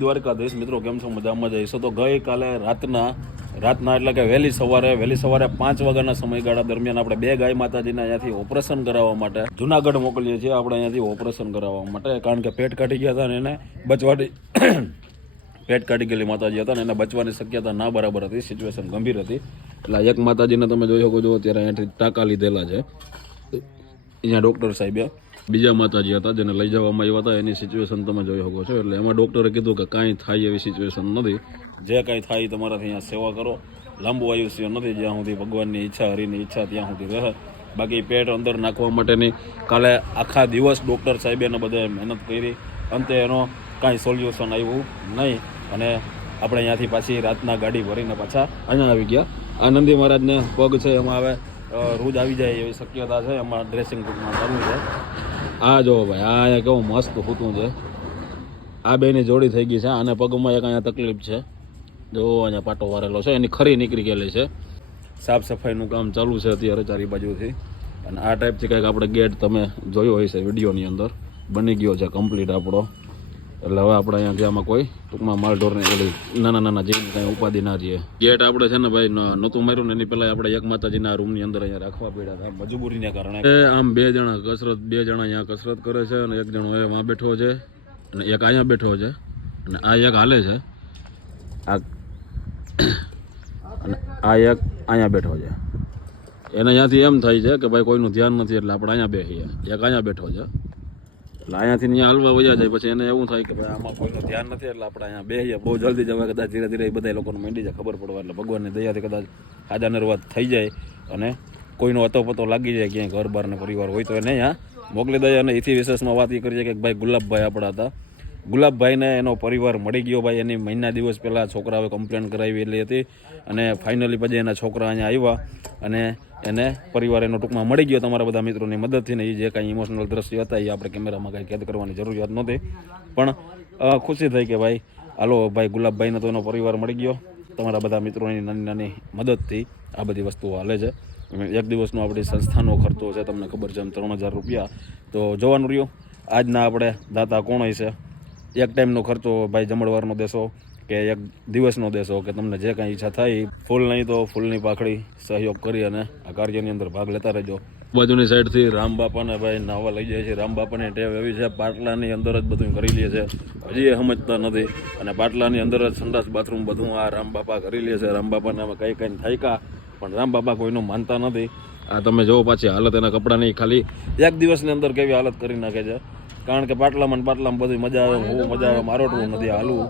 દ્વારકાધીશ મિત્રો, કેમ છો? મજામાં જઈશું. તો ગઈકાલે રાતના એટલે કે વહેલી સવારે 5 વાગ્યાના સમયગાળા દરમિયાન આપણે બે ગાય માતાજીને અહીંયાથી ઓપરેશન કરાવવા માટે જુનાગઢ મોકલીએ છીએ. આપણે અહીંયાથી ઓપરેશન કરાવવા માટે, કારણ કે પેટ કાઢી ગયા હતા ને એને બચવાની પેટ કાઢી ગયેલી માતાજી હતા ને એને બચવાની શક્યતા ના બરાબર હતી, સિચ્યુએશન ગંભીર હતી. એટલે એક માતાજીને તમે જોઈ શકો છો અત્યારે અહીંયાથી ટાંકા લીધેલા છે અહીંયા ડૉક્ટર સાહેબે. બીજા માતાજી હતા જેને લઈ જવામાં આવ્યા હતા, એની સિચ્યુએશન તમે જોઈ શકો છો. એટલે એમાં ડૉક્ટરે કીધું કે કાંઈ થાય એવી સિચ્યુએશન નથી, જે કાંઈ થાય તમારાથી અહીંયા સેવા કરો, લાંબુ આયુષ્ય નથી, જ્યાં સુધી ભગવાનની ઈચ્છા, હરિની ઈચ્છા ત્યાં સુધી રહે. બાકી પેટ અંદર નાખવા માટેની કાલે આખા દિવસ ડૉક્ટર સાહેબેને બધાએ મહેનત કરી, અંતે એનો કાંઈ સોલ્યુશન આવ્યું નહીં અને આપણે અહીંયાથી પાછી રાતના ગાડી ભરીને પાછા અહીંયા આવી ગયા. આ નંદી મહારાજને પગ છે એમાં હવે રોજ આવી જાય એવી શક્યતા છે, એમાં ડ્રેસિંગ ટૂંકમાં કરવું છે. આ જો ભાઈ, આ અહીંયા કેવું મસ્ત હૂતું છે. આ બેની જોડી થઈ ગઈ છે. આને પગમાં એક અહીંયા તકલીફ છે, જો અહીંયા પાટો વારેલો છે, એની ખરી નીકળી ગયેલી છે. સાફ સફાઈનું કામ ચાલુ છે અત્યારે ચારી બાજુથી. અને આ ટાઈપથી કંઈક આપણે ગેટ તમે જોયો હોય છે વિડીયોની અંદર, બની ગયો છે કમ્પ્લીટ આપણો. એટલે હવે આપણે અહીંયા જ્યાંમાં કોઈ ટૂંકમાં માલઢોરને ઓલી નાના જીવ કાંઈ ઉપાધિ ના રહીએ. ગેટ આપણે છે ને ભાઈ નહોતું માર્યું ને એની પહેલાં આપણે એક માતાજીના રૂમની અંદર અહીંયા રાખવા પડ્યા હતા મજબૂરીને કારણે. આમ બે જણા અહીંયા કસરત કરે છે અને એક જણો એમાં બેઠો છે અને એક અહીંયા બેઠો છે અને આ એક હાલે છે, અને આ એક અહીંયા બેઠો છે. એને અહીંયાથી એમ થાય છે કે ભાઈ કોઈનું ધ્યાન નથી એટલે આપણે અહીંયા બેસીએ. એક અહીંયા બેઠો છે એટલે અહીંયાથી ત્યાં હાલવા વયા જાય, પછી એને એવું થાય કે ભાઈ આમાં કોઈનું ધ્યાન નથી એટલે આપણે અહીંયા બેસીએ. બહુ જલ્દી જવા કદાચ ધીરે ધીરે એ બધા લોકોને માંડી જાય ખબર પડવા, એટલે ભગવાનની દયાથી કદાચ હાજા નરવાત થઈ જાય અને કોઈનો અતોપતો લાગી જાય ક્યાંય ઘર બાર ને પરિવાર હોય તો એને અહીંયા મોકલી દઈએ. અને એથી વિશેષમાં વાત એ કરીએ કે ભાઈ ગુલાબભાઈ આપણા હતા, ગુલાબભાઈને એનો પરિવાર મળી ગયો. ભાઈ એની મહિના દિવસ પહેલાં છોકરાઓએ કમ્પ્લેન કરાવી એટલી હતી અને ફાઇનલી પછી એના છોકરા અહીંયા આવ્યા અને એને પરિવાર એનો ટૂંકમાં મળી ગયો તમારા બધા મિત્રોની મદદથી. ને એ જે કાંઈ ઇમોશનલ દ્રશ્યો હતા એ આપણે કેમેરામાં કાંઈ કેદ કરવાની જરૂરિયાત નહોતી, પણ ખુશી થઈ કે ભાઈ હાલો ભાઈ ગુલાબભાઈને તો એનો પરિવાર મળી ગયો. તમારા બધા મિત્રોની નાની મદદથી આ બધી વસ્તુઓ હાલે છે. એક દિવસનો આપણી સંસ્થાનો ખર્ચો છે, તમને ખબર છે, એમ 3000 રૂપિયા. તો જોવાનું રહ્યું આજના આપણે દાતા કોણ હોય છે. એક ટાઈમનો ખર્ચો ભાઈ જમણવારનો દેશો કે એક દિવસનો દેશો કે તમને જે કાંઈ ઈચ્છા થાય, ફૂલ નહીં તો ફૂલની પાખડી સહયોગ કરી અને આ કાર્યની અંદર ભાગ લેતા રહેજો. બાજુની સાઈડથી રામબાપાને ભાઈ નાહવા લઈ જાય છે. રામબાપાની ટેવ એવી છે, પાટલાની અંદર જ બધું કરી લે છે, હજી એ સમજતા નથી. અને પાટલાની અંદર જ સંડાસ બાથરૂમ બધું આ રામબાપા કરી લે છે. રામબાપાને અમે કંઈ થાય કા, પણ રામબાપા કોઈનું માનતા નથી. આ તમે જોવો પાછી હાલત એના કપડાની, ખાલી એક દિવસની અંદર કેવી હાલત કરી નાખે છે. કારણ કે પાટલામાં બધું મજા આવે, હું મજા આવે, મારોટવું નથી, હાલવું